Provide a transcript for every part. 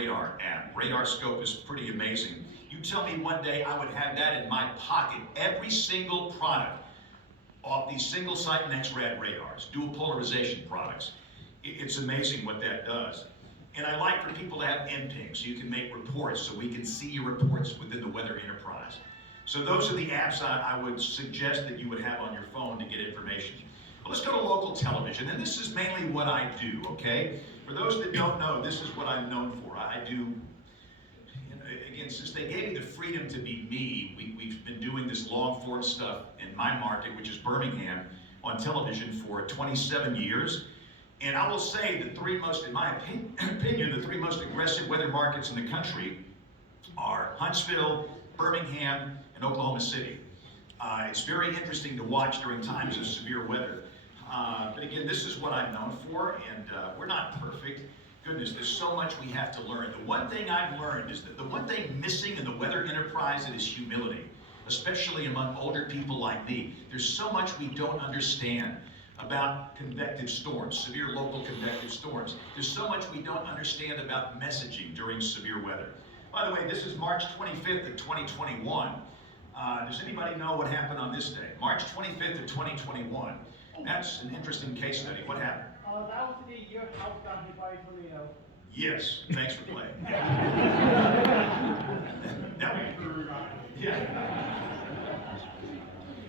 radar app. Radar scope is pretty amazing. You tell me one day I would have that in my pocket. Every single product off these single site NexRad radars, dual polarization products. It's amazing what that does. And I like for people to have MPing so you can make reports so we can see your reports within the weather enterprise. So those are the apps I would suggest that you would have on your phone to get information. Well, let's go to local television, and this is mainly what I do, okay? For those that don't know, this is what I'm known for. I do, again, since they gave me the freedom to be me, we've been doing this long form stuff in my market, which is Birmingham, on television for 27 years. And I will say the three most, in my opinion, the three most aggressive weather markets in the country are Huntsville, Birmingham, and Oklahoma City. It's very interesting to watch during times of severe weather. But again, this is what I'm known for, and we're not perfect. Goodness, there's so much we have to learn. The one thing I've learned is that the one thing missing in the weather enterprise is humility, especially among older people like me. There's so much we don't understand about convective storms, severe local convective storms. There's so much we don't understand about messaging during severe weather. By the way, this is March 25th of 2021. Does anybody know what happened on this day? March 25th of 2021. That's an interesting case study. What happened? That was the year house got hit by a tornado. Yes, thanks for playing.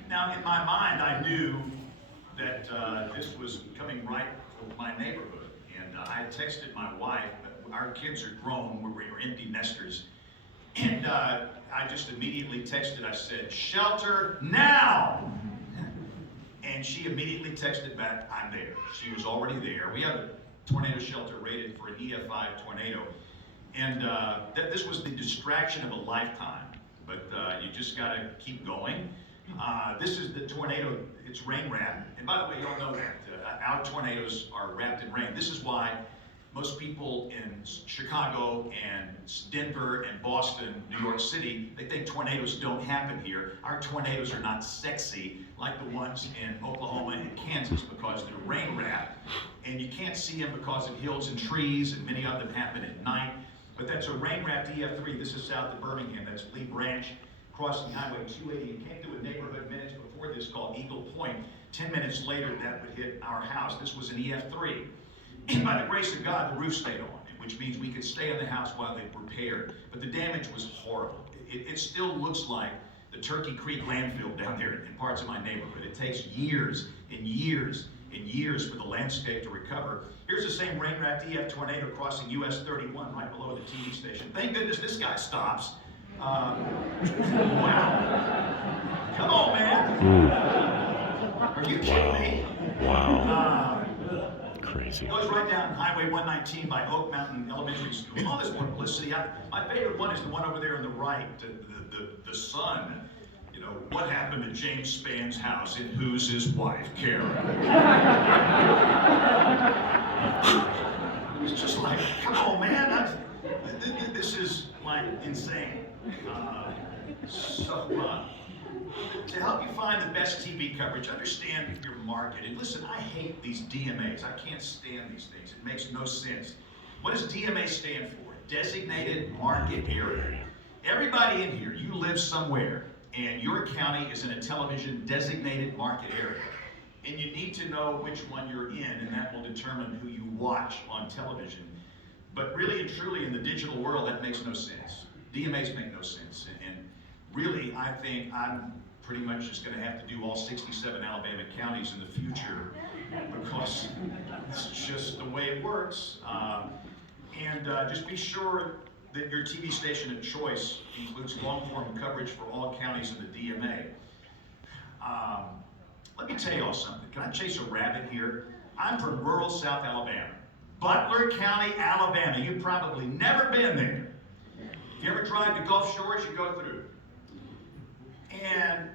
Now, in my mind, I knew that this was coming right from my neighborhood. And I texted my wife, our kids are grown, we're empty nesters. And I just immediately texted, I said, "Shelter now!" And she immediately texted back, "I'm there." She was already there. We have a tornado shelter rated for an EF5 tornado. And this was the distraction of a lifetime. But you just gotta keep going. This is the tornado, it's rain wrapped. And by the way, you all know that our tornadoes are wrapped in rain. This is why most people in Chicago and Denver and Boston, New York City, they think tornadoes don't happen here. Our tornadoes are not sexy like the ones in Oklahoma and Kansas because they're rain wrapped. And you can't see them because of hills and trees, and many of them happen at night. But that's a rain wrapped EF3. This is south of Birmingham. That's Lee Branch, crossing Highway 280. It came through a neighborhood minutes before this called Eagle Point. 10 minutes later, that would hit our house. This was an EF3. And by the grace of God, the roof stayed on, which means we could stay in the house while they repaired. But the damage was horrible. It still looks like the Turkey Creek landfill down there in parts of my neighborhood. It takes years and years and years for the landscape to recover. Here's the same rain-wrapped EF tornado crossing US 31 right below the TV station. Thank goodness this guy stops. Wow. Come on, man. Are you kidding me? Wow. Crazy. It goes right down Highway 119 by Oak Mountain Elementary School. All this publicity. My favorite one is the one over there on the right, the sun. You know, what happened to James Spann's house and who's his wife, Karen? It was just like, come on, man. This is like insane. To help you find the best TV coverage, understand your market. And listen, I hate these DMAs. I can't stand these things. It makes no sense. What does DMA stand for? Designated Market Area. Everybody in here, you live somewhere, and your county is in a television designated market area. And you need to know which one you're in, and that will determine who you watch on television. But really and truly, in the digital world, that makes no sense. DMAs make no sense. And really, I think I'm pretty much just going to have to do all 67 Alabama counties in the future because it's just the way it works. Just be sure that your TV station of choice includes long-form coverage for all counties in the DMA. Let me tell you all something. Can I chase a rabbit here? I'm from rural South Alabama. Butler County, Alabama. You've probably never been there. If you ever drive to Gulf Shores, you go through. And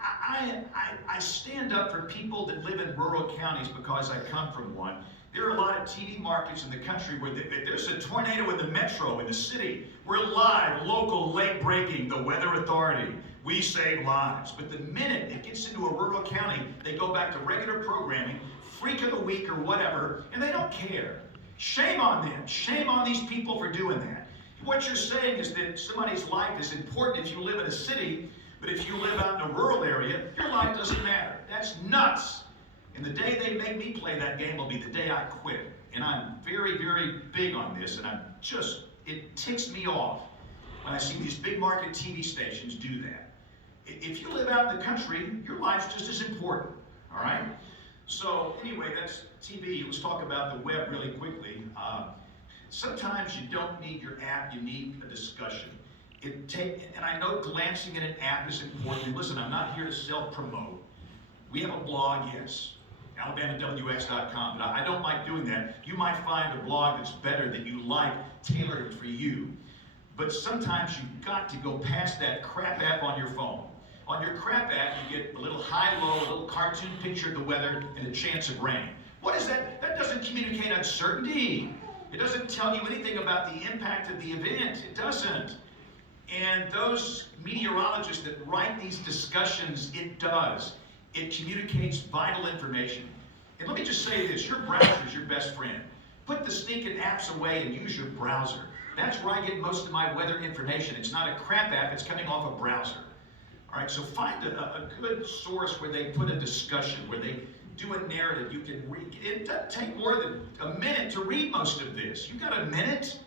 I stand up for people that live in rural counties because I come from one. There are a lot of TV markets in the country where there's a tornado in the metro, in the city. We're live, local, late breaking, the Weather Authority. We save lives. But the minute it gets into a rural county, they go back to regular programming, freak of the week or whatever, and they don't care. Shame on them. Shame on these people for doing that. What you're saying is that somebody's life is important if you live in a city, but if you live out in a rural area, your life doesn't matter. That's nuts. And the day they make me play that game will be the day I quit. And I'm very, very big on this, and it ticks me off when I see these big market TV stations do that. If you live out in the country, your life's just as important, all right? So anyway, that's TV. Let's talk about the web really quickly. Sometimes you don't need your app, you need a discussion. And I know glancing at an app is important. And listen, I'm not here to self-promote. We have a blog, yes, AlabamaWX.com, but I don't like doing that. You might find a blog that's better that you like, tailored for you. But sometimes you've got to go past that crap app on your phone. On your crap app, you get a little high-low, a little cartoon picture of the weather and a chance of rain. What is that? That doesn't communicate uncertainty. It doesn't tell you anything about the impact of the event. It doesn't. And those meteorologists that write these discussions, it does. It communicates vital information. And let me just say this, your browser is your best friend. Put the stinking apps away and use your browser. That's where I get most of my weather information. It's not a crap app, it's coming off a browser. All right, so find a good source where they put a discussion, where they do a narrative you can read. It doesn't take more than a minute to read most of this. You got a minute?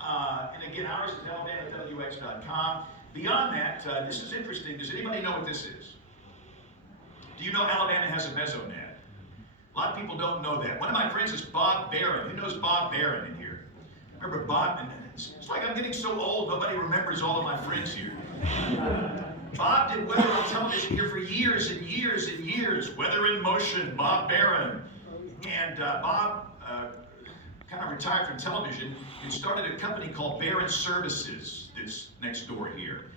And again, ours is AlabamaWX.com. Beyond that, this is interesting. Does anybody know what this is? Do you know Alabama has a mesonet? A lot of people don't know that. One of my friends is Bob Barron. Who knows Bob Barron in here? Remember Bob? It's like I'm getting so old, nobody remembers all of my friends here. Bob did weather on television here for years and years and years. Weather in Motion, Bob Barron. And Bob kind of retired from television and started a company called Barron Services that's next door here.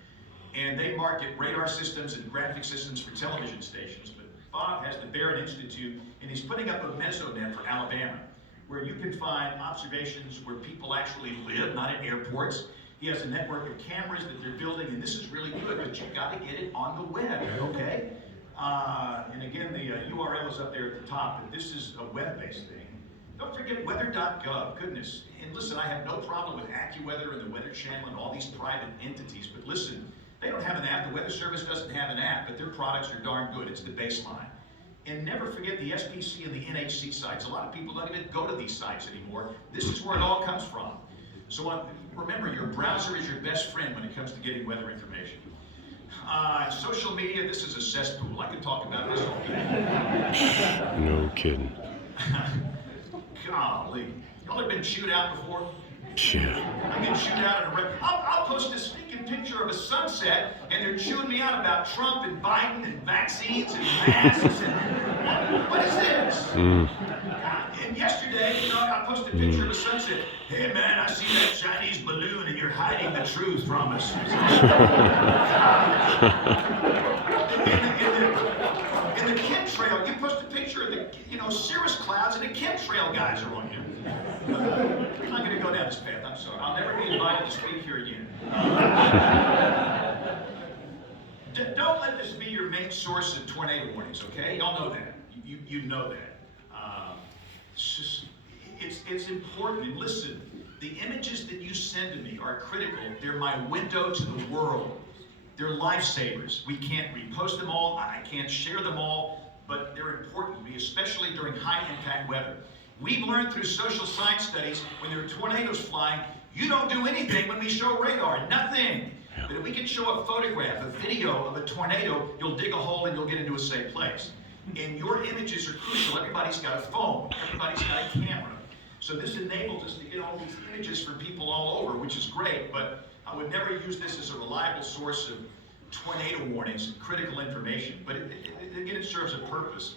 And they market radar systems and graphic systems for television stations. But Bob has the Barron Institute, and he's putting up a mesonet for Alabama, where you can find observations where people actually live, not at airports. He has a network of cameras that they're building, and this is really good, but you've got to get it on the web, okay? And again, the URL is up there at the top, but this is a web-based thing. Don't forget weather.gov, goodness. And listen, I have no problem with AccuWeather and the Weather Channel and all these private entities, but listen, they don't have an app, the Weather Service doesn't have an app, but their products are darn good, it's the baseline. And never forget the SPC and the NHC sites. A lot of people don't even go to these sites anymore. This is where it all comes from. So remember, your browser is your best friend when it comes to getting weather information. Social media, this is a cesspool. I could talk about this all day. No kidding. Golly. Y'all have been chewed out before? Yeah. I get chewed out at a rep. I'll post a sneaking picture of a sunset, and they're chewing me out about Trump and Biden and vaccines and masks and what is this? And yesterday, I posted a picture of a sunset. Hey man, I see that Chinese balloon, and you're hiding the truth from us. In the chemtrail, you post a picture of the cirrus clouds, and the chemtrail guys are on you. I'm not going to go down this path. I'm sorry. I'll never be invited to speak here again. Don't let this be your main source of tornado warnings, okay? Y'all know that. You know that. It's important. And listen, the images that you send to me are critical. They're my window to the world. They're lifesavers. We can't repost them all. I can't share them all, but they're important to me, especially during high-impact weather. We've learned through social science studies, when there are tornadoes flying, you don't do anything when we show radar, nothing. But if we can show a photograph, a video of a tornado, you'll dig a hole and you'll get into a safe place. And your images are crucial. Everybody's got a phone. Everybody's got a camera. So this enables us to get all these images from people all over, which is great, but I would never use this as a reliable source of tornado warnings and critical information. But again, it serves a purpose.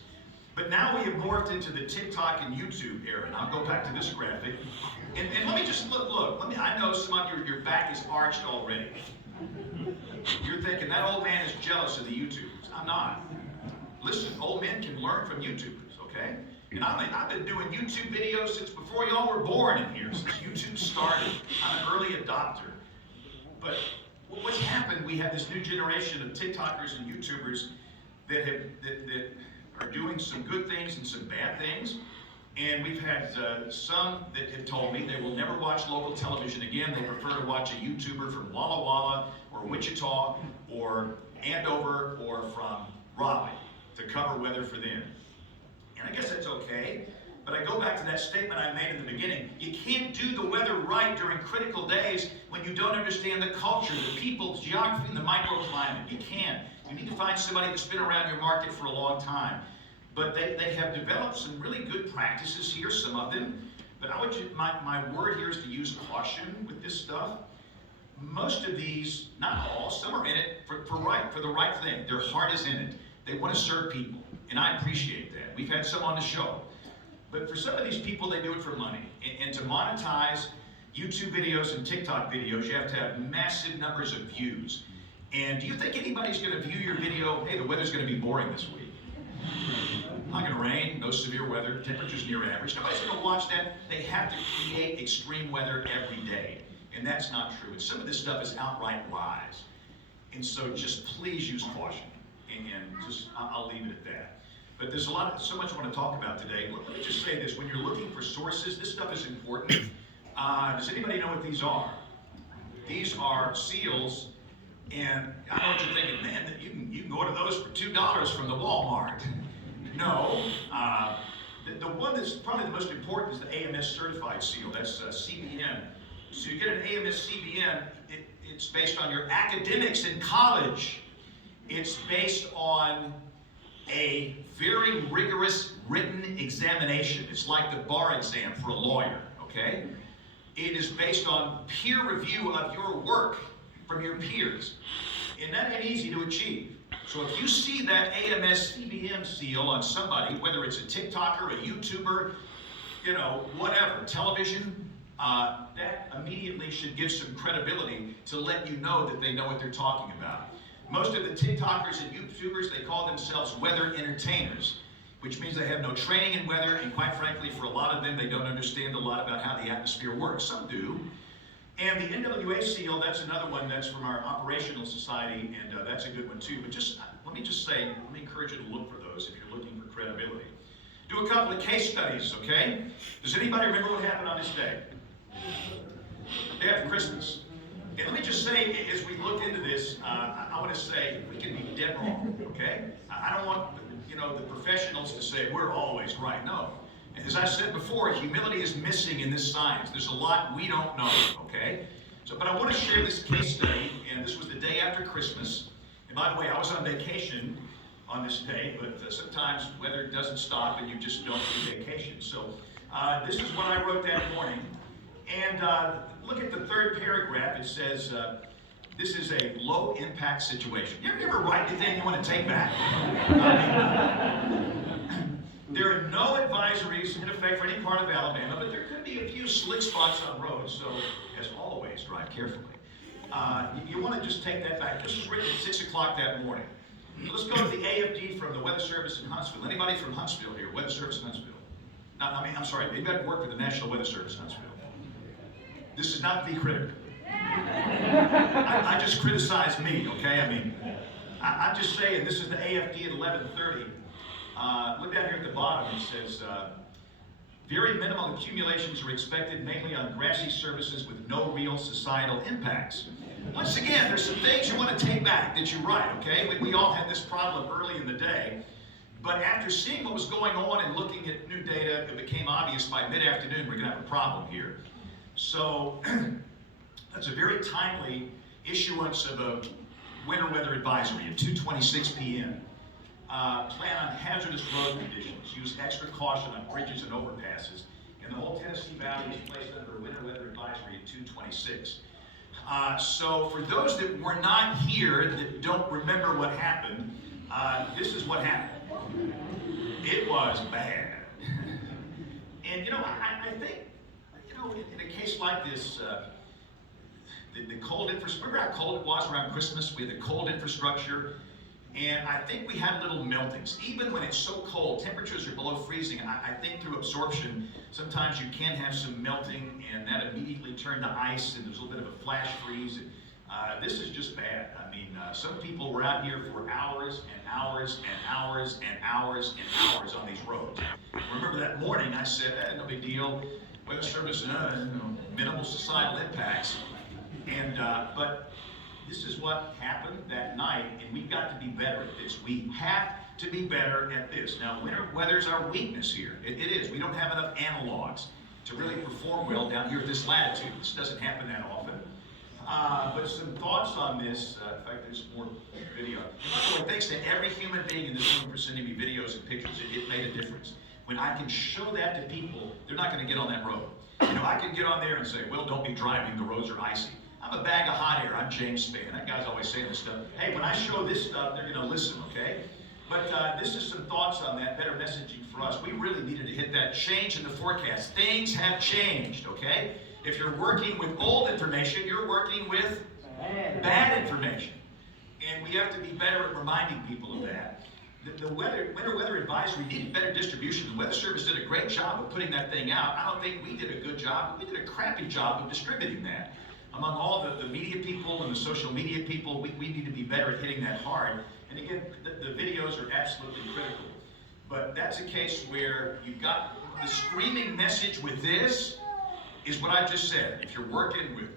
But now we have morphed into the TikTok and YouTube era. And I'll go back to this graphic. And let me just look. I know some of your back is arched already. You're thinking, that old man is jealous of the YouTubers. I'm not. Listen, old men can learn from YouTubers, okay? And I've been doing YouTube videos since before y'all were born in here, since YouTube started. I'm an early adopter. But what's happened, we have this new generation of TikTokers and YouTubers that are doing some good things and some bad things. And we've had some that have told me they will never watch local television again. They prefer to watch a YouTuber from Walla Walla or Wichita or Andover or from Raleigh to cover weather for them. And I guess that's okay, but I go back to that statement I made in the beginning. You can't do the weather right during critical days when you don't understand the culture, the people, the geography, and the microclimate. You can't. You need to find somebody that's been around your market for a long time. But they have developed some really good practices here, some of them. But my word here is to use caution with this stuff. Most of these, not all, some are in it for the right thing. Their heart is in it. They want to serve people, and I appreciate that. We've had some on the show. But for some of these people, they do it for money. And to monetize YouTube videos and TikTok videos, you have to have massive numbers of views. And do you think anybody's going to view your video, hey, the weather's going to be boring this week? Not going to rain, no severe weather, temperatures near average. Nobody's going to watch that. They have to create extreme weather every day. And that's not true. And some of this stuff is outright lies. And so just please use caution. And just, I'll leave it at that. But there's so much I want to talk about today. Let me just say this. When you're looking for sources, this stuff is important. Does anybody know what these are? These are seals. And I know what you're thinking, man, that you can order those for $2 from the Walmart. No, the one that's probably the most important is the AMS certified seal. That's CBN. So you get an AMS CBN, it's based on your academics in college. It's based on a very rigorous written examination. It's like the bar exam for a lawyer, okay? It is based on peer review of your work from your peers. And that ain't easy to achieve. So if you see that AMS CBM seal on somebody, whether it's a TikToker, a YouTuber, whatever, television, that immediately should give some credibility to let you know that they know what they're talking about. Most of the TikTokers and YouTubers, they call themselves weather entertainers, which means they have no training in weather, and quite frankly, for a lot of them, they don't understand a lot about how the atmosphere works. Some do. And the NWA seal, that's another one that's from our operational society, and that's a good one too. But let me encourage you to look for those if you're looking for credibility. Do a couple of case studies, okay? Does anybody remember what happened on this day? Day after Christmas. And let me just say, as we look into this, I want to say we can be dead wrong, okay? I don't want the professionals to say we're always right. No. As I said before, humility is missing in this science. There's a lot we don't know, okay? But I want to share this case study, and this was the day after Christmas. And by the way, I was on vacation on this day, but sometimes weather doesn't stop and you just don't do vacation. So this is what I wrote that morning. And look at the third paragraph. It says, this is a low-impact situation. You ever write anything you want to take back? There are no advisories in effect for any part of Alabama, but there could be a few slick spots on roads, so as always, drive carefully. You want to just take that back. This was written at 6 o'clock that morning. Let's go to the AFD from the Weather Service in Huntsville. Anybody from Huntsville here? Weather Service in Huntsville. I'm sorry, anybody work with the National Weather Service in Huntsville? This is not to be critical. I just criticize me, okay? I'm just saying, this is the AFD at 11:30. Look down here at the bottom, it says, very minimal accumulations are expected mainly on grassy surfaces with no real societal impacts. Once again, there's some things you want to take back that you write, okay? We all had this problem early in the day, but after seeing what was going on and looking at new data, it became obvious by mid-afternoon we're going to have a problem here. So that's a very timely issuance of a winter weather advisory at 2:26 p.m. Plan on hazardous road conditions. Use extra caution on bridges and overpasses. And the whole Tennessee Valley is placed under a winter weather advisory at 2:26. So for those that were not here, that don't remember what happened, this is what happened. It was bad. And I think, in a case like this, the cold infrastructure, remember how cold it was around Christmas? We had the cold infrastructure. And I think we had little meltings. Even when it's so cold, temperatures are below freezing. I think through absorption, sometimes you can have some melting, and that immediately turned to ice, and there's a little bit of a flash freeze. This is just bad. I mean, some people were out here for hours and hours and hours and hours and hours on these roads. Remember that morning I said, no big deal. Weather Service, minimal societal impacts. And, but this is what happened that night, and we've got to be better at this. We have to be better at this. Now, winter weather's our weakness here. It is. We don't have enough analogs to really perform well down here at this latitude. This doesn't happen that often. But some thoughts on this. In fact, there's more video. By the way, thanks to every human being in this room for sending me videos and pictures. It made a difference. When I can show that to people, they're not going to get on that road. I can get on there and say, well, don't be driving. The roads are icy. I'm a bag of hot air. I'm James Spann. That guy's always saying this stuff. Hey, when I show this stuff, they're going to listen, okay? But this is some thoughts on that, better messaging for us. We really needed to hit that change in the forecast. Things have changed, okay? If you're working with old information, you're working with bad information. And we have to be better at reminding people of that. The winter weather advisory needed better distribution. The Weather Service did a great job of putting that thing out. I don't think we did a good job. We did a crappy job of distributing that. Among all the media people and the social media people, we need to be better at hitting that hard. And again, the videos are absolutely critical. But that's a case where you've got the screaming message with this is what I just said. If you're working with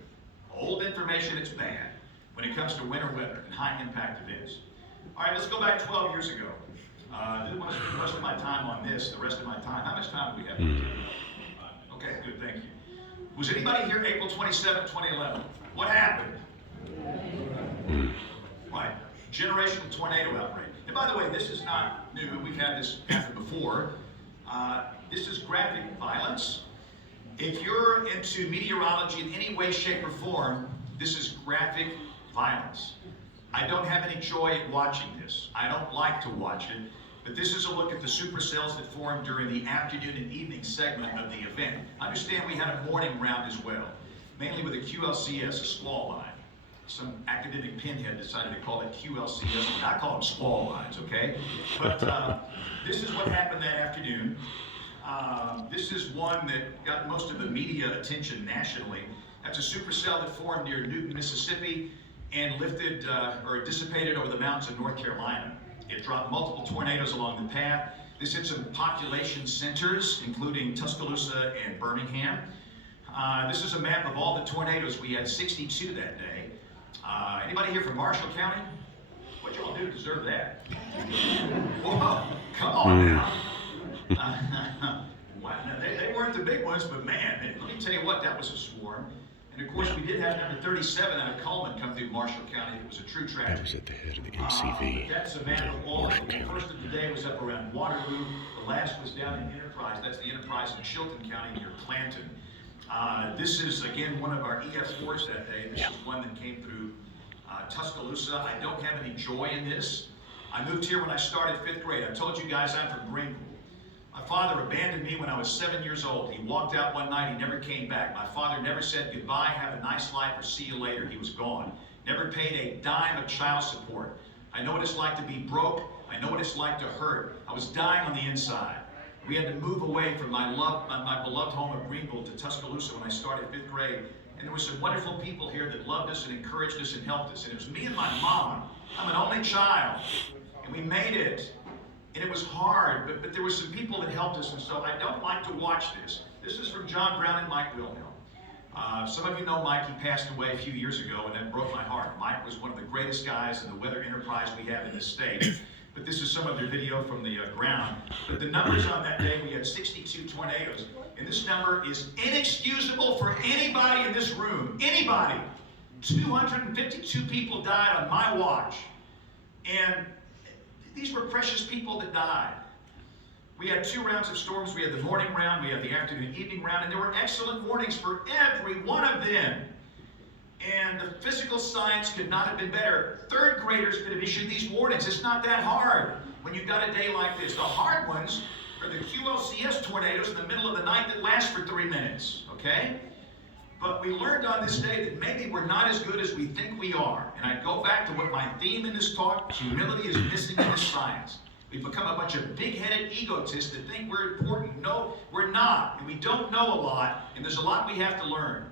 old information, it's bad when it comes to winter weather and high impact events. All right, let's go back 12 years ago. I didn't want to spend most of my time on this, the rest of my time. How much time do we have? Okay, good, thank you. Was anybody here April 27, 2011? What happened? Right, generational tornado outbreak. And by the way, this is not new. We've had this happen before. This is graphic violence. If you're into meteorology in any way, shape, or form, this is graphic violence. I don't have any joy in watching this. I don't like to watch it, but this is a look at the supercells that formed during the afternoon and evening segment of the event. Understand we had a morning round as well, mainly with a QLCS, a squall line. Some academic pinhead decided to call it QLCS. I call them squall lines, okay? But this is what happened that afternoon. This is one that got most of the media attention nationally. That's a supercell that formed near Newton, Mississippi, and lifted or dissipated over the mountains of North Carolina. It dropped multiple tornadoes along the path. This hit some population centers, including Tuscaloosa and Birmingham. This is a map of all the tornadoes. We had 62 that day. Anybody here from Marshall County? What y'all do to deserve that? Whoa, come on now. They weren't the big ones, but man, let me tell you what, that was a swarm. And of course, we did have number 37 out of Coleman come through Marshall County. It was a true tragedy. I was at the head of the MCV. That's a map of all. Marshall The County. first of the day was up around Waterloo. The last was down in Enterprise. That's the Enterprise in Chilton County near Clanton. This is, again, one of our EF4s that day. This is one that came through Tuscaloosa. I don't have any joy in this. I moved here when I started 5th grade. I told you guys I'm from Greenville. My father abandoned me when I was 7 years old. He walked out one night, he never came back. My father never said goodbye, have a nice life, or see you later. He was gone. Never paid a dime of child support. I know what it's like to be broke. I know what it's like to hurt. I was dying on the inside. We had to move away from my beloved home of Greenville to Tuscaloosa when I started 5th grade. And there were some wonderful people here that loved us and encouraged us and helped us. And it was me and my mom. I'm an only child. And we made it. And it was hard, but there were some people that helped us, and so I don't like to watch this. This is from John Brown and Mike Wilhelm. Some of you know Mike. He passed away a few years ago, and that broke my heart. Mike was one of the greatest guys in the weather enterprise we have in this state. But this is some of their video from the ground. But the numbers on that day, we had 62 tornadoes. And this number is inexcusable for anybody in this room. Anybody. 252 people died on my watch. And these were precious people that died. We had 2 rounds of storms. We had the morning round, we had the afternoon evening round, and there were excellent warnings for every one of them. And the physical science could not have been better. 3rd graders could have issued these warnings. It's not that hard when you've got a day like this. The hard ones are the QLCS tornadoes in the middle of the night that last for 3 minutes, okay? But we learned on this day that maybe we're not as good as we think we are. And I go back to what my theme in this talk, humility is missing in this science. We've become a bunch of big-headed egotists that think we're important. No, we're not. And we don't know a lot, and there's a lot we have to learn.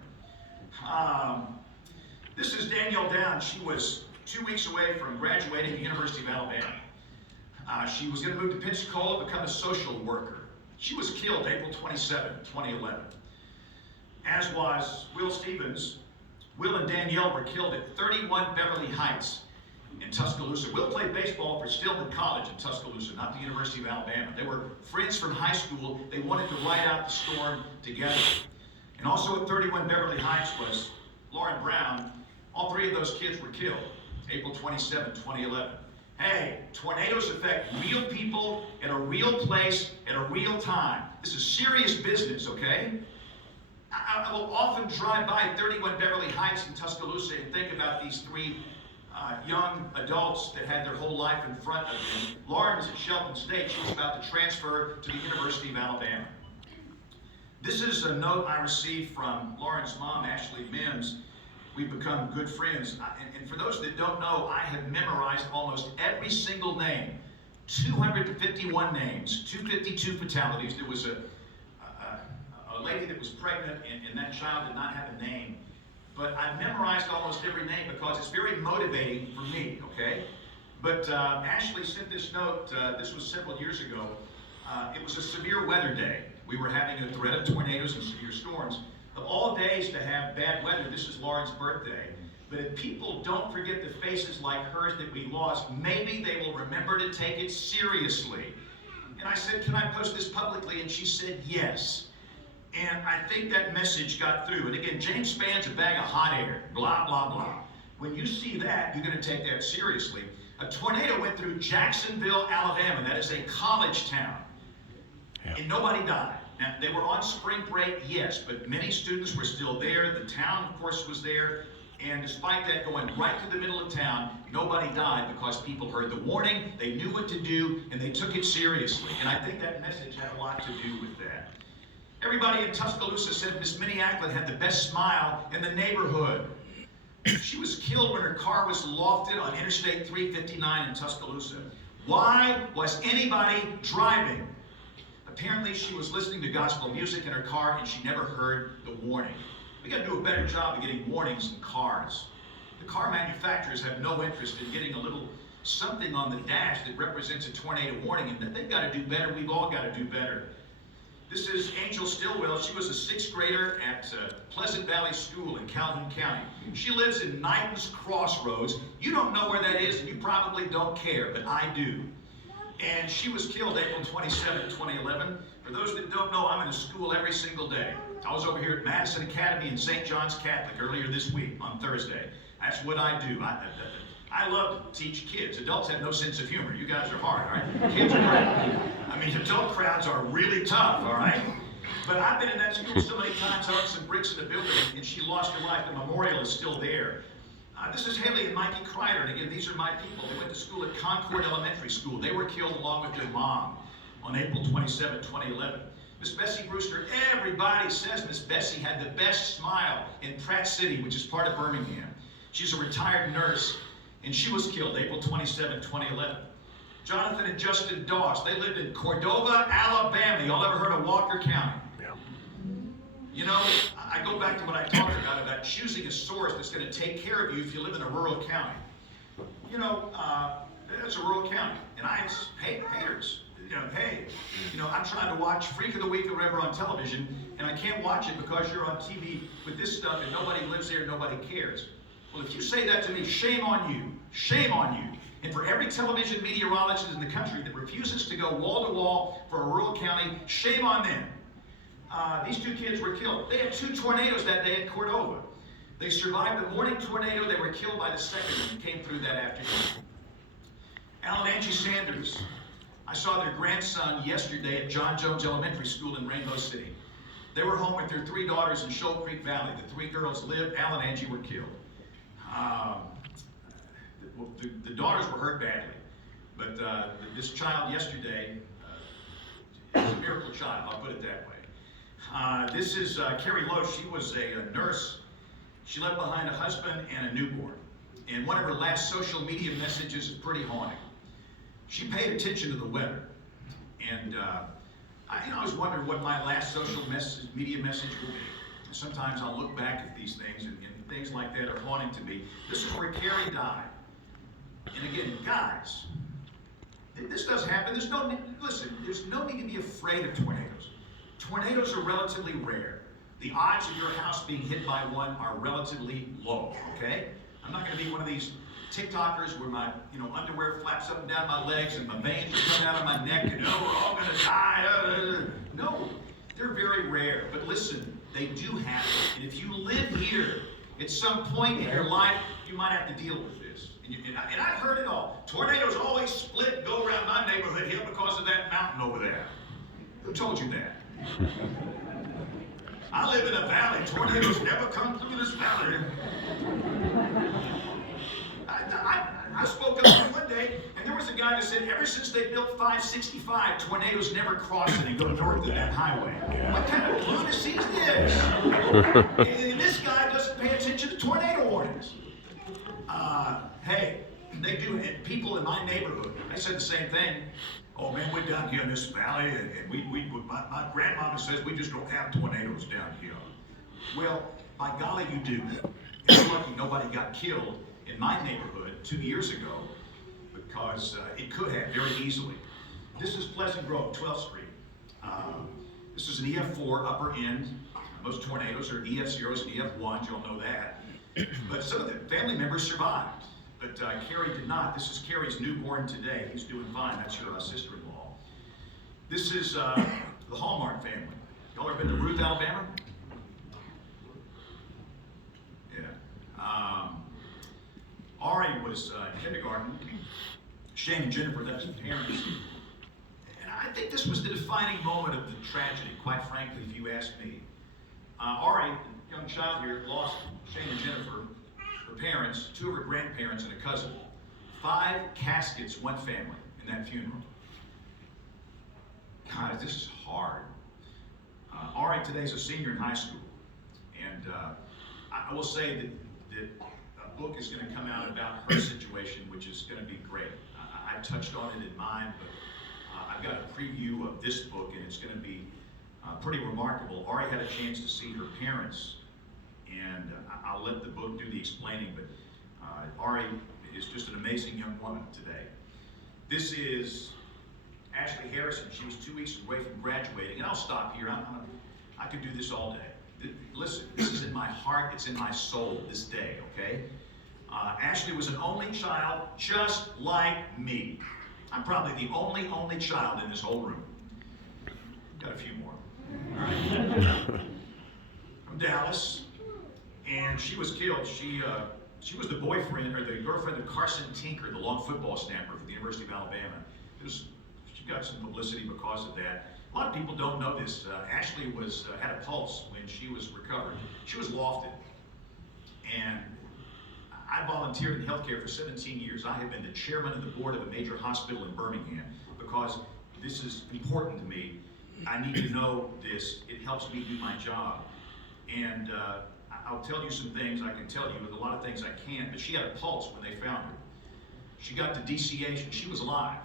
This is Danielle Downs. She was 2 weeks away from graduating the University of Alabama. She was going to move to Pensacola, become a social worker. She was killed April 27, 2011. As was Will Stevens. Will and Danielle were killed at 31 Beverly Heights in Tuscaloosa. Will played baseball for Stillman College in Tuscaloosa, not the University of Alabama. They were friends from high school. They wanted to ride out the storm together. And also at 31 Beverly Heights was Lauren Brown. All three of those kids were killed April 27, 2011. Hey, tornadoes affect real people at a real place at a real time. This is serious business, okay? I will often drive by 31 Beverly Heights in Tuscaloosa and think about these three young adults that had their whole life in front of them. Lauren was at Shelton State. She was about to transfer to the University of Alabama. This is a note I received from Lauren's mom, Ashley Mims. We've become good friends. And for those that don't know, I have memorized almost every single name. 251 names, 252 fatalities. There was a lady that was pregnant and that child did not have a name. But I memorized almost every name because it's very motivating for me, okay? But Ashley sent this note, this was several years ago. It was a severe weather day. We were having a threat of tornadoes and severe storms. Of all days to have bad weather, this is Lauren's birthday. But if people don't forget the faces like hers that we lost, maybe they will remember to take it seriously. And I said, can I post this publicly? And she said, yes. And I think that message got through. And again, James Spann's a bag of hot air, blah, blah, blah. When you see that, you're going to take that seriously. A tornado went through Jacksonville, Alabama. That is a college town. Yeah. And nobody died. Now, they were on spring break, yes, but many students were still there. The town, of course, was there. And despite that going right to the middle of town, nobody died because people heard the warning, they knew what to do, and they took it seriously. And I think that message had a lot to do with that. Everybody in Tuscaloosa said Miss Minnie Ackland had the best smile in the neighborhood. She was killed when her car was lofted on Interstate 359 in Tuscaloosa. Why was anybody driving? Apparently she was listening to gospel music in her car and she never heard the warning. We got to do a better job of getting warnings in cars. The car manufacturers have no interest in getting a little something on the dash that represents a tornado warning, and they've got to do better. We've all got to do better. This is Angel Stillwell. She was a sixth grader at Pleasant Valley School in Calhoun County. She lives in Knighton's Crossroads. You don't know where that is, and you probably don't care, but I do. And she was killed April 27, 2011. For those that don't know, I'm in a school every single day. I was over here at Madison Academy and St. John's Catholic earlier this week on Thursday. That's what I do. I love to teach kids. Adults have no sense of humor. You guys are hard, all right? Kids are great. I mean, adult crowds are really tough, all right? But I've been in that school so many times. I some bricks in the building, and she lost her life. The memorial is still there. This is Haley and Mikey Kreider, and again, these are my people. They went to school at Concord Elementary School. They were killed along with their mom on April 27, 2011. Miss Bessie Brewster, everybody says Miss Bessie had the best smile in Pratt City, which is part of Birmingham. She's a retired nurse, and she was killed April 27, 2011. Jonathan and Justin Doss, they lived in Cordova, Alabama. Y'all ever heard of Walker County? Yeah. You know, I go back to what I talked about choosing a source that's going to take care of you if you live in a rural county. You know, it's a rural county, and I hate haters. I'm trying to watch Freak of the Week or whatever on television, and I can't watch it because you're on TV with this stuff and nobody lives there and nobody cares. Well, if you say that to me, shame on you. Shame on you. And for every television meteorologist in the country that refuses to go wall to wall for a rural county, shame on them. These two kids were killed. They had 2 tornadoes that day in Cordova. They survived the morning tornado. They were killed by the second one that came through that afternoon. Alan and Angie Sanders. I saw their grandson yesterday at John Jones Elementary School in Rainbow City. They were home with their 3 daughters in Shoal Creek Valley. The 3 girls lived. Alan and Angie were killed. The daughters were hurt badly, but this child yesterday is a miracle child, I'll put it that way. This is Carrie Lowe. She was a nurse. She left behind a husband and a newborn. And one of her last social media messages is pretty haunting. She paid attention to the weather. And I was wondering what my last social media message will be. And sometimes I'll look back at these things and think, things like that are haunting to me. This is where Carrie died. And again, guys, this does happen. There's no need to be afraid of tornadoes. Tornadoes are relatively rare. The odds of your house being hit by one are relatively low, okay? I'm not going to be one of these TikTokers where my underwear flaps up and down my legs and my veins are coming out of my neck and, oh, we're all going to die. No, they're very rare. But listen, they do happen. And if you live here, at some point in your life, you might have to deal with this. And I've heard it all. Tornadoes always split and go around my neighborhood here because of that mountain over there. Who told you that? I live in a valley. Tornadoes never come through this valley. I spoke up one day, and there was a guy that said ever since they built 565, tornadoes never cross it and go north of that highway. What kind of lunacy is this? And this guy doesn't pay attention to tornado warnings. Hey, they do. And people in my neighborhood, they said the same thing. Oh man, we're down here in this valley, and my grandmama says we just don't have tornadoes down here. Well, by golly, you do. And you're lucky nobody got killed in my neighborhood 2 years ago, because it could have very easily. This is Pleasant Grove, 12th Street. This is an EF4 upper end. Most tornadoes are EF0s and EF1s, you all know that. But some of the family members survived. But Carrie did not. This is Carrie's newborn today. He's doing fine. That's your sister-in-law. This is the Hallmark family. Y'all ever been to Ruth, Alabama? Yeah. Ari was in kindergarten. Shane and Jennifer, that's the parents. And I think this was the defining moment of the tragedy, quite frankly, if you ask me. Ari, a young child here, lost Shane and Jennifer, her parents, 2 of her grandparents, and a cousin. 5 caskets, 1 family in that funeral. God, this is hard. Ari today's a senior in high school. And I will say that a book is going to come out about her situation, which is going to be great. I touched on it in mine, but I've got a preview of this book, and it's going to be pretty remarkable. Ari had a chance to see her parents, and I'll let the book do the explaining, but Ari is just an amazing young woman today. This is Ashley Harrison. She was 2 weeks away from graduating, and I'll stop here. I could do this all day. Listen, this is in my heart, it's in my soul this day, okay? Ashley was an only child just like me. I'm probably the only child in this whole room. Got a few more. All right. From Dallas, and she was killed. She was the boyfriend or the girlfriend of Carson Tinker, the long football snapper for the University of Alabama. She got some publicity because of that. A lot of people don't know this. Ashley had a pulse when she was recovered. She was lofted. And I volunteered in healthcare for 17 years. I have been the chairman of the board of a major hospital in Birmingham because this is important to me. I need to know this. It helps me do my job. And I'll tell you some things I can tell you, and a lot of things I can't, but she had a pulse when they found her. She got to DCH and she was alive.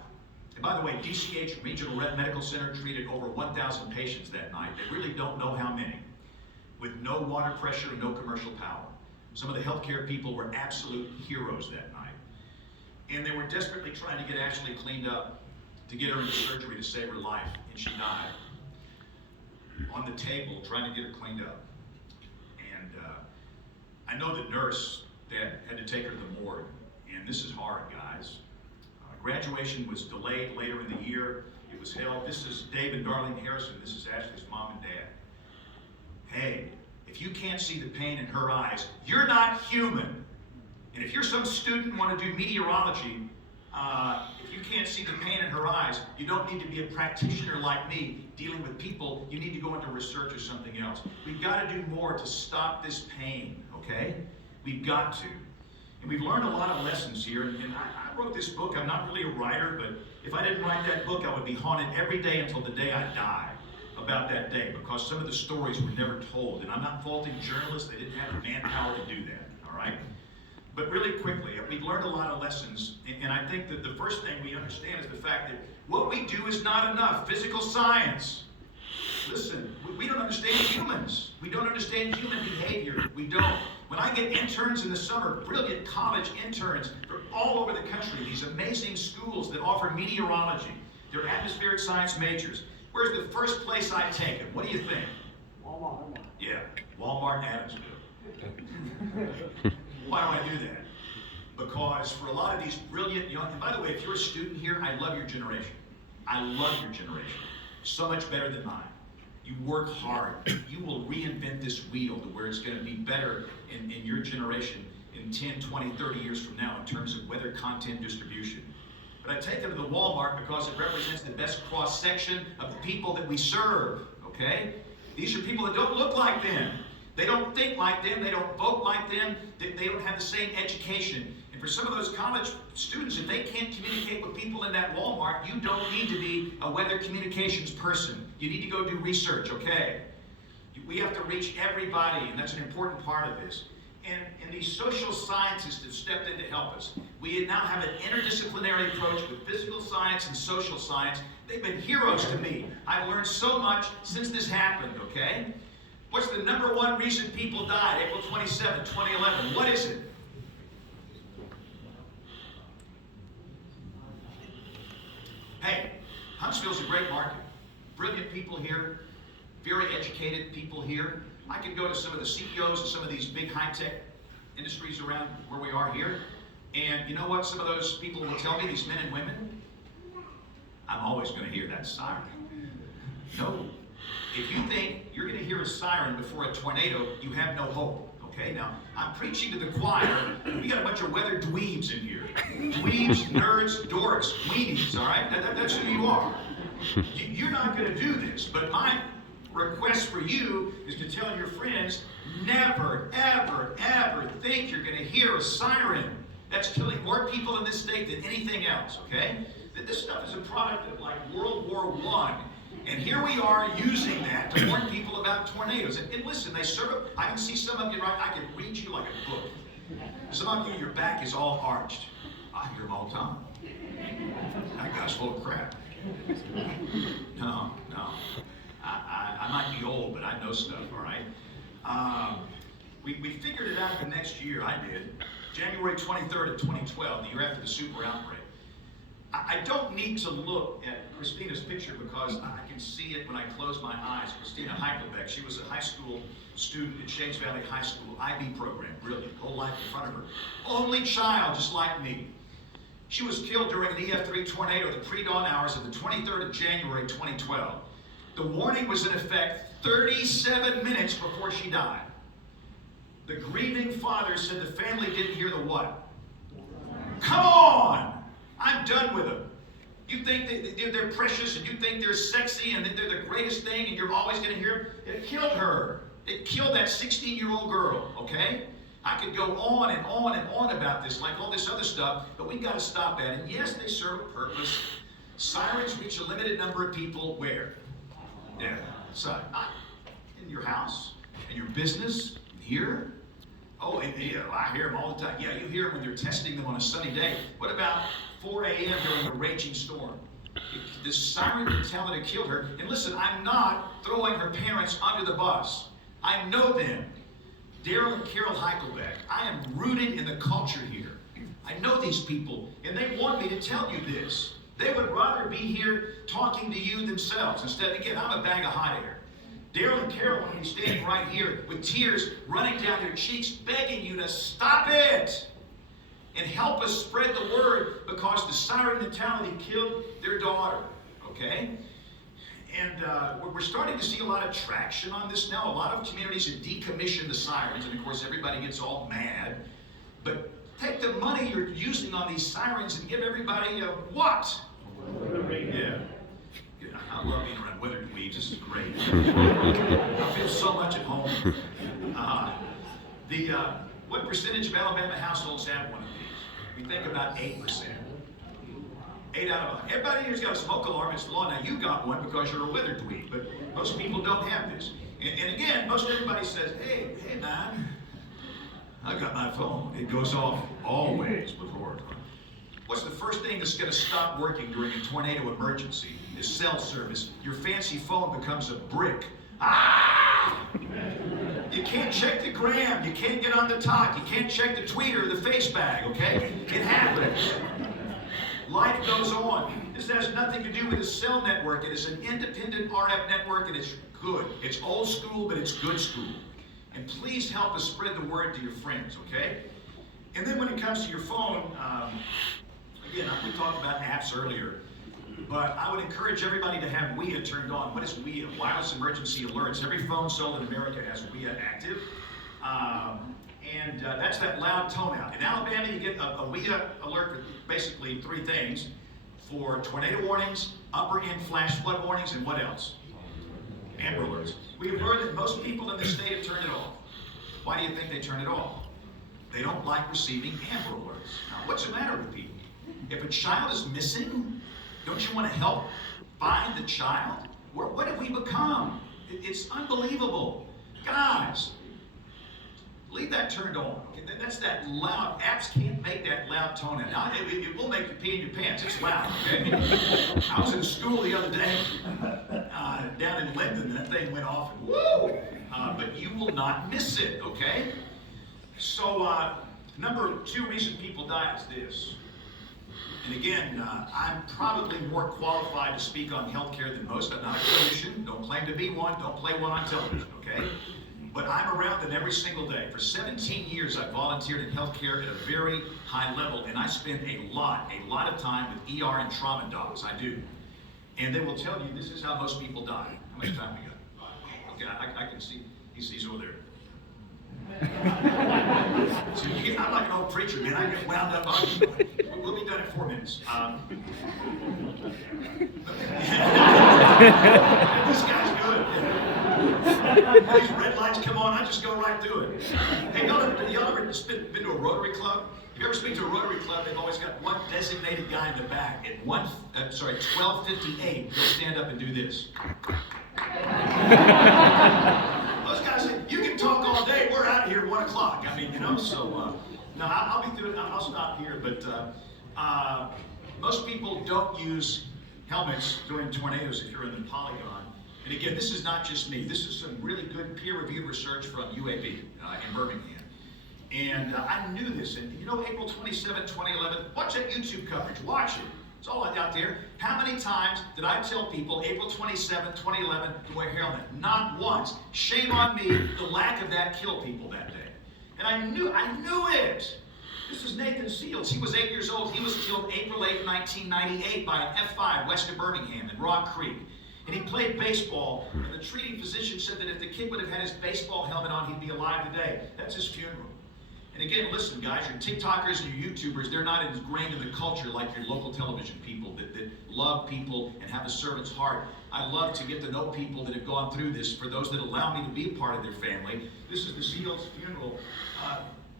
And by the way, DCH Regional Medical Center treated over 1,000 patients that night. They really don't know how many, with no water pressure and no commercial power. Some of the healthcare people were absolute heroes that night. And they were desperately trying to get Ashley cleaned up, to get her into surgery to save her life, and she died on the table trying to get her cleaned up. And I know the nurse that had to take her to the morgue, and this is hard, guys. Graduation was delayed later in the year. It was held. This is Dave and Darlene Harrison. This is Ashley's mom and dad. Hey, if you can't see the pain in her eyes, you're not human. And if you're some student and want to do meteorology, if you can't see the pain in her eyes, you don't need to be a practitioner like me dealing with people. You need to go into research or something else. We've got to do more to stop this pain, okay? We've got to. And we've learned a lot of lessons here. And I wrote this book. I'm not really a writer, but if I didn't write that book, I would be haunted every day until the day I die about that day, because some of the stories were never told. And I'm not faulting journalists. They didn't have the manpower to do that, all right? But really quickly, we've learned a lot of lessons. And I think that the first thing we understand is the fact that what we do is not enough. Physical science. Listen, we don't understand humans. We don't understand human behavior. We don't. When I get interns in the summer, brilliant college interns from all over the country, these amazing schools that offer meteorology, they're atmospheric science majors. Where's the first place I take them? What do you think? Walmart. Yeah, Walmart, Adamsville. Why do I do that? Because for a lot of these brilliant young, and by the way, if you're a student here, I love your generation. I love your generation. So much better than mine. You work hard. You will reinvent this wheel to where it's going to be better in your generation in 10, 20, 30 years from now in terms of weather content distribution. But I take them to the Walmart because it represents the best cross-section of the people that we serve, okay? These are people that don't look like them. They don't think like them. They don't vote like them. They don't have the same education. And for some of those college students, if they can't communicate with people in that Walmart, you don't need to be a weather communications person. You need to go do research, okay? We have to reach everybody, and that's an important part of this. And these social scientists have stepped in to help us. We now have an interdisciplinary approach with physical science and social science. They've been heroes to me. I've learned so much since this happened, okay? What's the number one reason people died April 27, 2011? What is it? Hey, Huntsville's a great market. Brilliant people here, very educated people here. I could go to some of the CEOs of some of these big high-tech industries around where we are here, and you know what some of those people will tell me, these men and women? I'm always going to hear that siren. No. If you think you're going to hear a siren before a tornado, you have no hope. Okay, now I'm preaching to the choir. We got a bunch of weather dweebs in here. Dweebs, nerds, dorks, weenies, all right? That's who you are. You're not going to do this, but my request for you is to tell your friends, never, ever, ever think you're going to hear a siren. That's killing more people in this state than anything else, okay? That this stuff is a product of like World War I. And here we are using that to warn people about tornadoes. And listen, they serve, I can see some of you, right? I can read you like a book. Some of you, your back is all arched. I hear them all the time. That guy's full of crap. No. I might be old, but I know stuff, all right? We figured it out the next year, I did. January 23rd of 2012, the year after the super outbreak. I don't need to look at Christina's picture because I can see it when I close my eyes. Christina Heichelbeck, she was a high school student at Shades Valley High School, IB program, brilliant, whole life in front of her. Only child, just like me. She was killed during an EF3 tornado the pre-dawn hours of the 23rd of January 2012. The warning was in effect 37 minutes before she died. The grieving father said the family didn't hear the what? Come on! I'm done with them. You think they're precious and you think they're sexy and that they're the greatest thing and you're always going to hear them? It killed her. It killed that 16-year-old girl, okay? I could go on and on and on about this, like all this other stuff, but we've got to stop that. And yes, they serve a purpose. Sirens reach a limited number of people where? Yeah, outside. Not in your house, in your business, here. Oh, yeah, I hear them all the time. Yeah, you hear them when they're testing them on a sunny day. What about 4 a.m. during a raging storm? The siren could tell that it killed her. And listen, I'm not throwing her parents under the bus. I know them. Daryl and Carol Heichelbeck. I am rooted in the culture here. I know these people, and they want me to tell you this. They would rather be here talking to you themselves. Instead, again, I'm a bag of hot air. Daryl and Carol want to be standing right here with tears running down their cheeks, begging you to stop it and help us spread the word because the siren mentality killed their daughter, okay? And we're starting to see a lot of traction on this now. A lot of communities have decommissioned the sirens, and of course everybody gets all mad. But take the money you're using on these sirens and give everybody a what? Yeah. I love being around weather dweebs. This is great. I feel so much at home. What percentage of Alabama households have one of these? We think about 8%. 8 out of 100. Everybody here's got a smoke alarm. It's the law. Now you got one because you're a weather dweeb, but most people don't have this. And again, most everybody says, hey man, I got my phone. It goes off always before. What's the first thing that's going to stop working during a tornado emergency? Is cell service. Your fancy phone becomes a brick. Ah! You can't check the gram. You can't get on the talk. You can't check the tweet or the face bag, okay? It happens. Life goes on. This has nothing to do with a cell network. It is an independent RF network, and it's good. It's old school, but it's good school. And please help us spread the word to your friends, okay? And then when it comes to your phone, again, we talked about apps earlier, but I would encourage everybody to have WIA turned on. What is WIA? Wireless Emergency Alerts. Every phone sold in America has WIA active. That's that loud tone out. In Alabama, you get a WIA alert with basically three things: for tornado warnings, upper end flash flood warnings, and what else? Amber alerts. We have heard that most people in the state have turned it off. Why do you think they turn it off? They don't like receiving amber alerts. Now, what's the matter with people? If a child is missing, don't you want to help find the child? What have we become? It's unbelievable. Guys, leave that turned on. That's that loud. Apps can't make that loud tone out. Now, it will make you pee in your pants. It's loud, okay? I was in school the other day down in Linden, and that thing went off, and woo! But you will not miss it, okay? So, number two reason people die is this. And again, I'm probably more qualified to speak on healthcare than most. I'm not a clinician. Don't claim to be one. Don't play one on television, okay? But I'm around them every single day. For 17 years, I've volunteered in healthcare at a very high level, and I spend a lot of time with ER and trauma docs. I do. And they will tell you this is how most people die. How much time we got? Okay, I can see. He's over there. So I'm like an old preacher, man. I get wound up. We'll be done in 4 minutes. This guy's good. These red lights come on, I just go right through it. Hey, y'all ever been to a Rotary Club? If you ever speak to a Rotary Club, they've always got one designated guy in the back. At 12:58, they'll stand up and do this. Those guys say, you can talk all day, we're out of here at 1 o'clock. I mean, you know, so, no, I'll be through it, I'll stop here, but most people don't use helmets during tornadoes if you're in the polygon. And again, this is not just me. This is some really good peer-reviewed research from UAB in Birmingham. And I knew this. And you know, April 27, 2011, watch that YouTube coverage. Watch it. It's all out there. How many times did I tell people April 27, 2011 to wear a helmet? Not once. Shame on me. The lack of that killed people that day. And I knew it. This is Nathan Seals. He was 8 years old. He was killed April 8, 1998 by an F5 west of Birmingham in Rock Creek. And he played baseball, and the treating physician said that if the kid would have had his baseball helmet on, he'd be alive today. That's his funeral. And again, listen, guys, your TikTokers and your YouTubers, they're not ingrained in the culture like your local television people that love people and have a servant's heart. I love to get to know people that have gone through this. For those that allow me to be a part of their family, this is the Seals funeral.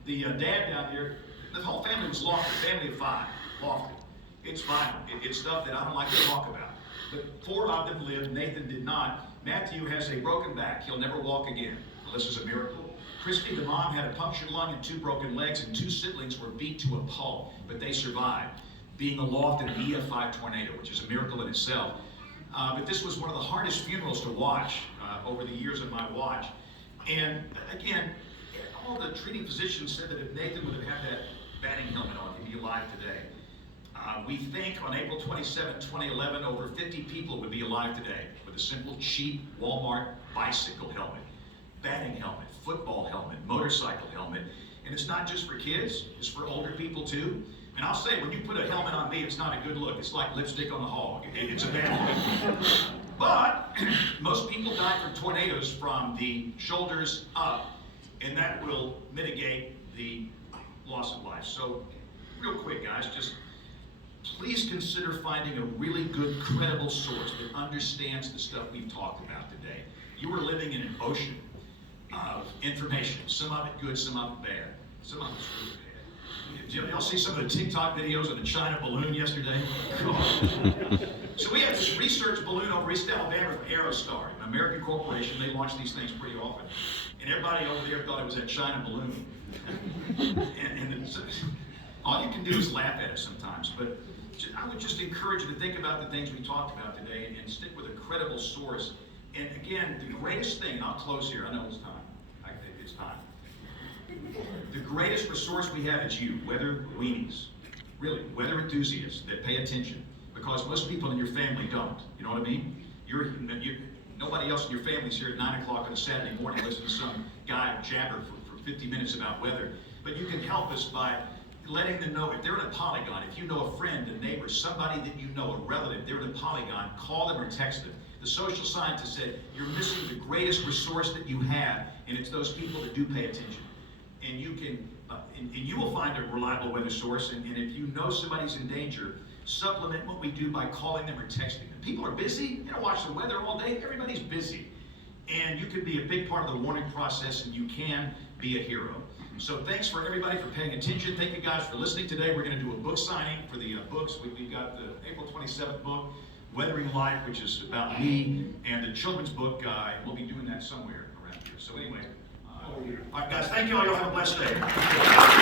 The dad down there, the whole family was lost, a family of 5, lofted. It's violent. It's stuff that I don't like to talk about. But 4 of them lived. Nathan did not. Matthew has a broken back. He'll never walk again. Well, this is a miracle. Christy, the mom, had a punctured lung and 2 broken legs, and 2 siblings were beat to a pulp, but they survived, being aloft in an EF5 tornado, which is a miracle in itself. But this was one of the hardest funerals to watch over the years of my watch. And again, all the treating physicians said that if Nathan would have had that batting helmet on, he'd be alive today. We think on April 27, 2011, over 50 people would be alive today with a simple, cheap Walmart bicycle helmet, batting helmet, football helmet, motorcycle helmet. And it's not just for kids, it's for older people too. And I'll say, when you put a helmet on me, it's not a good look. It's like lipstick on a hog. It's a bad look. But most people die from tornadoes from the shoulders up, and that will mitigate the loss of life. So, real quick, guys, just please consider finding a really good, credible source that understands the stuff we've talked about today. You are living in an ocean of information. Some of it good, some of it bad. Some of it's really bad. Did y'all see some of the TikTok videos of the China balloon yesterday? So we have this research balloon over East Alabama from Aerostar, an American corporation. They launch these things pretty often. And everybody over there thought it was that China balloon. and all you can do is laugh at it sometimes. But I would just encourage you to think about the things we talked about today and stick with a credible source. And again, the greatest thing, and I'll close here, I know it's time. time. The greatest resource we have is you, weather weenies. Really, weather enthusiasts that pay attention. Because most people in your family don't. You know what I mean? Nobody else in your family's here at 9 o'clock on a Saturday morning listening to some guy jabber for 50 minutes about weather. But you can help us by letting them know if they're in a polygon, if you know a friend, a neighbor, somebody that you know, a relative, they're in a polygon, call them or text them. The social scientist said, you're missing the greatest resource that you have, and it's those people that do pay attention. And you can, and you will find a reliable weather source, and if you know somebody's in danger, supplement what we do by calling them or texting them. People are busy, they don't watch the weather all day, everybody's busy. And you can be a big part of the warning process, and you can be a hero. So thanks for everybody for paying attention. Thank you guys for listening today. We're going to do a book signing for the books. We've got the April 27th book, Weathering Life, which is about me, and the children's book, we'll be doing that somewhere around here. So anyway, all right guys, thank you all. You'll have a blessed day.